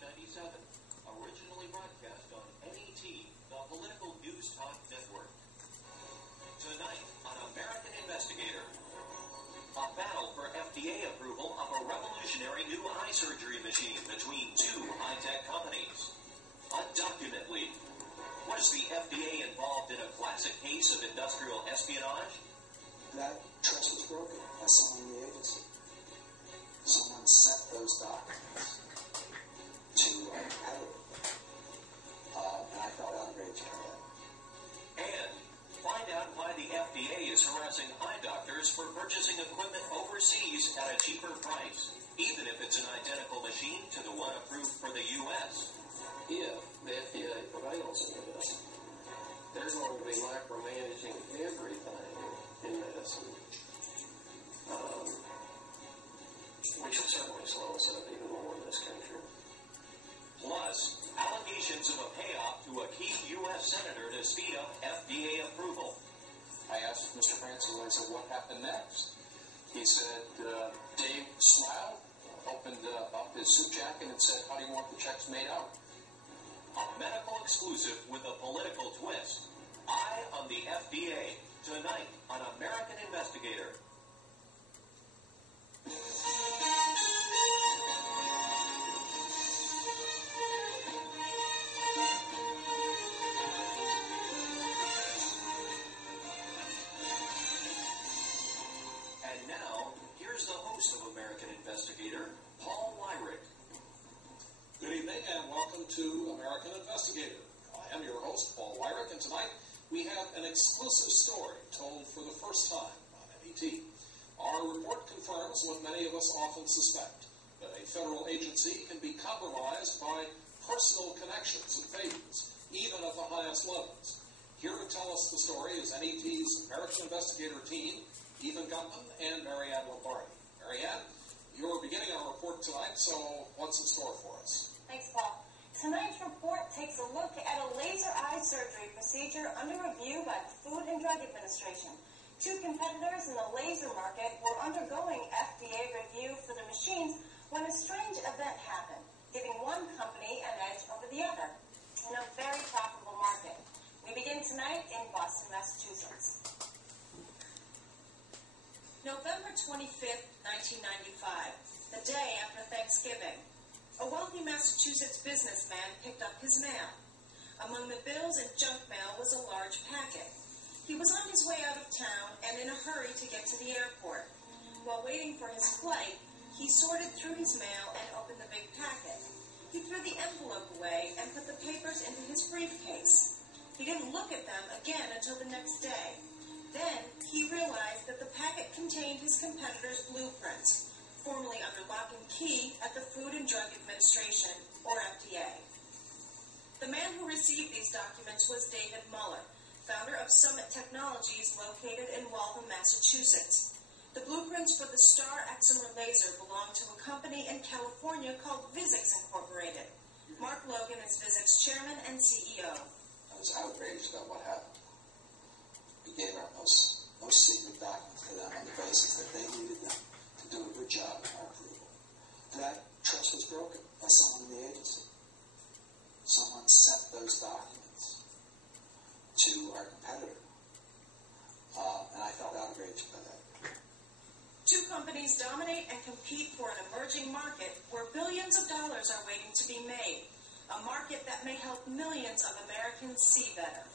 1997. Originally broadcast on NET, the political news talk network. Tonight on American Investigator, a battle for FDA approval of a revolutionary new eye surgery machine between two high-tech companies. A document leak. Was the FDA involved in a classic case of industrial espionage? That trust was broken by someone in the agency. Someone sent those documents to our competitor. And I felt outraged by that. And find out why the FDA is harassing eye doctors for purchasing equipment overseas at a cheaper price, even if it's an identical machine to the one approved for the U.S. If the FDA prevails in this, they're going to be micromanaging everything in medicine, which will certainly slow us up even more in this country. Plus, allegations of a payoff to a key U.S. senator to speed up FDA approval. I asked Mr. Francis, I said, what happened next? He said, Dave smiled, opened up his suit jacket and said, how do you want the checks made out? A medical exclusive with a political twist. Eye on the FDA, tonight on American Investigator. And now, here's the host of American Investigator, Paul Wyrick. Good evening and welcome to American Investigator. I am your host, Paul Wyrick, and tonight we have an exclusive story told for the first time on NET. Our report confirms what many of us often suspect, that a federal agency can be compromised by personal connections and favors, even at the highest levels. Here to tell us the story is NET's American Investigator team, Ethan Gutman and Marianne Lombardi. Marianne, you're beginning our report tonight, so what's in store for us? Thanks, Paul. Tonight's report takes a look at a laser eye surgery procedure under review by the Food and Drug Administration. Two competitors in the laser market were undergoing FDA review for the machines when a strange event happened, giving one company an edge over the other in a very profitable market. We begin tonight in Boston, Massachusetts. November 25th, 1995, the day after Thanksgiving. A wealthy Massachusetts businessman picked up his mail. Among the bills and junk mail was a large packet. He was on his way out of town and in a hurry to get to the airport. While waiting for his flight, he sorted through his mail and opened the big packet. He threw the envelope away and put the papers into his briefcase. He didn't look at them again until the next day. Then he realized that the packet contained his competitor's blueprints, formerly under lock and key at the Food and Drug Administration, or FDA. The man who received these documents was David Muller, founder of Summit Technologies located in Waltham, Massachusetts. The blueprints for the Star Excimer laser belong to a company in California called Vizix Incorporated. Mark Logan is Vizix chairman and CEO. I was outraged about what happened. We gave our most secret documents to them on the basis that they needed them to do a good job in our approval. That trust was broken by someone in the agency. Someone sent those documents to our competitor. And I felt outraged by that. Two companies dominate and compete for an emerging market where billions of dollars are waiting to be made. A market that may help millions of Americans see better.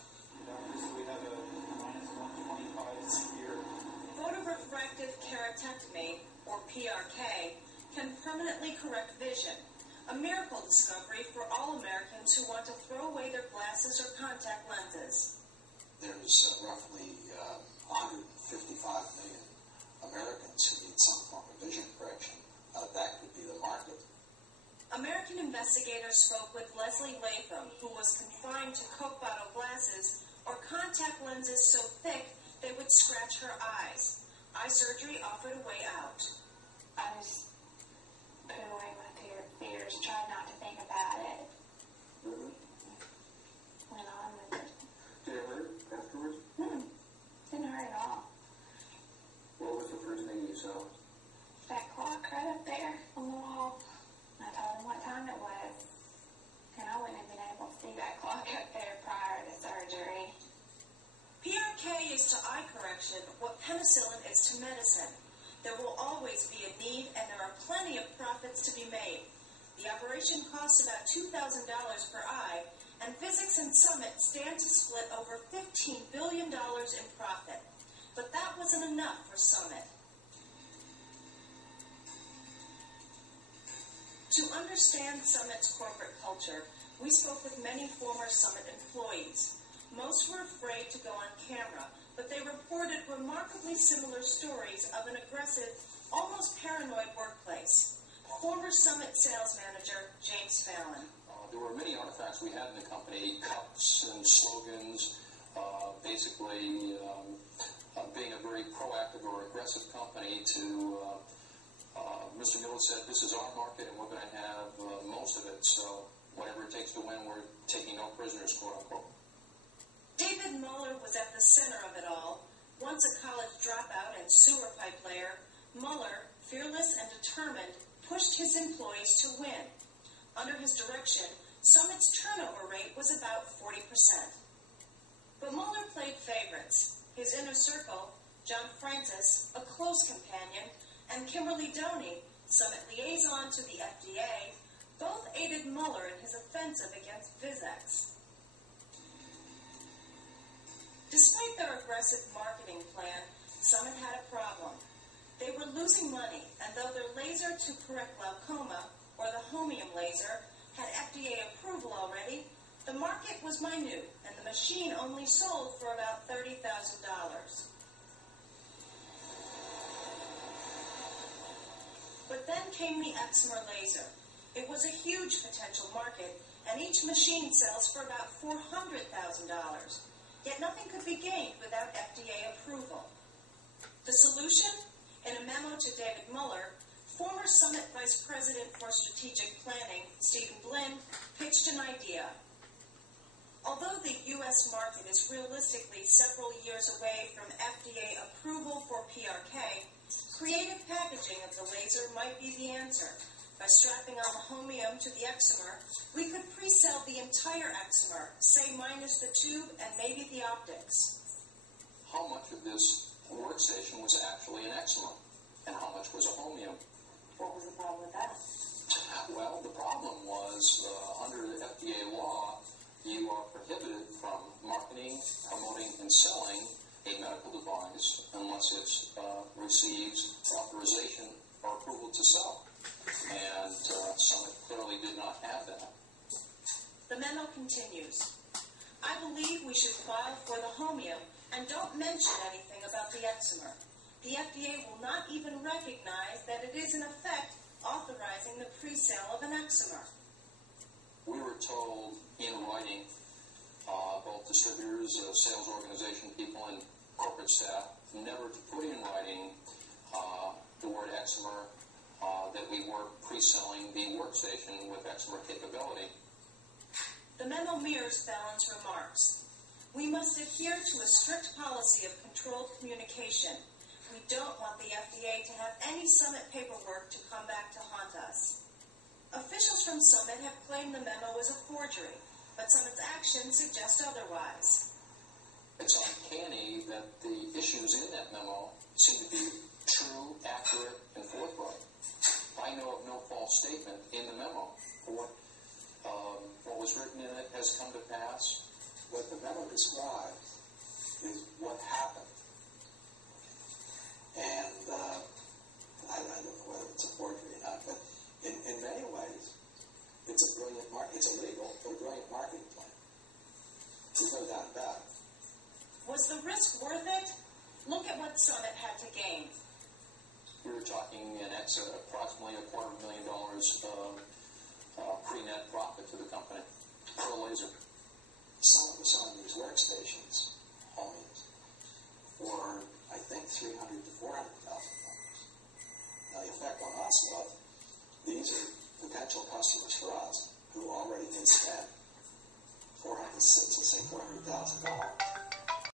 We have a minus 125 year. Photorefractive keratectomy, or PRK, can permanently correct vision. A miracle discovery for all Americans who want to throw away their glasses or contact lenses. There's roughly 155 million Americans who need some form of vision correction. That could be the market. American investigators spoke with Leslie Latham, who was confined to Coke bottle glasses or contact lenses so thick they would scratch her eyes. Eye surgery offered a way out. I just put away my fears, tried not to think about it. Mm-hmm. Went on with it. Did it hurt afterwards? Didn't hurt at all. What was the first thing you saw? That clock right up there on the wall. I told him what time it was. penicillin is to medicine. There will always be a need, and there are plenty of profits to be made. The operation costs about $2,000 per eye, and Vuzix and Summit stand to split over $15 billion in profit. But that wasn't enough for Summit. To understand Summit's corporate culture, we spoke with many former Summit employees. Most were afraid to go on camera, but they reported remarkably similar stories of an aggressive, almost paranoid workplace. Former Summit sales manager James Fallon. There were many artifacts we had in the company, cups and slogans, basically being a very proactive or aggressive company to, Mr. Muller said, this is our market and we're going to have most of it, so whatever it takes to win, we're taking no prisoners, quote unquote. David Muller was at the center of it all. Once a college dropout and sewer pipe layer, Muller, fearless and determined, pushed his employees to win. Under his direction, Summit's turnover rate was about 40%. But Muller played favorites. His inner circle, John Francis, a close companion, and Kimberly Doney, Summit liaison to the FDA, both aided Muller in his offensive against Vuzix. Despite their aggressive marketing plan, Summit had a problem. They were losing money, and though their laser to correct glaucoma, or the Homium laser, had FDA approval already, the market was minute, and the machine only sold for about $30,000. But then came the excimer laser. It was a huge potential market, and each machine sells for about $400,000. Yet nothing could be gained without FDA approval. The solution? In a memo to David Muller, former Summit Vice President for Strategic Planning, Stephen Blind, pitched an idea. Although the U.S. market is realistically several years away from FDA approval for PRK, creative packaging of the laser might be the answer. By strapping on the Homium to the excimer, we could pre-sell the entire excimer, say minus the tube and maybe the optics. How much of this workstation was actually an excimer, and how much was a Homium? What was the problem with that? Well, the problem was, under the FDA law, you are prohibited from marketing, promoting, and selling a medical device unless it receives authorization or approval to sell. And Summit clearly did not have that. The memo continues. I believe we should file for the Homium and don't mention anything about the excimer. The FDA will not even recognize that it is in effect authorizing the pre-sale of an excimer. We were told in writing, both distributors, sales organization people, and corporate staff, never to put in writing the word excimer, that we were pre-selling the workstation with excimer capability. The memo mirrors Fallon's remarks. We must adhere to a strict policy of controlled communication. We don't want the FDA to have any Summit paperwork to come back to haunt us. Officials from Summit have claimed the memo was a forgery, but Summit's actions suggest otherwise. It's uncanny that the issues in that memo seem to be true, accurate, and forthright. I know of no false statement in the memo. What was written in it has come to pass. What the memo describes is what happened. And I don't know whether it's a forgery or not, but in many ways, it's a brilliant it's illegal, but a brilliant marketing plan. There's no doubt about it. Was the risk worth it? Look at what Summit had to gain. We were talking in excess of approximately $250,000 pre-net profit to the company per laser. Summit was selling these workstations, Homiums, for I think $300,000 to $400,000. Now the effect on us was these are potential customers for us who already had spent $400,000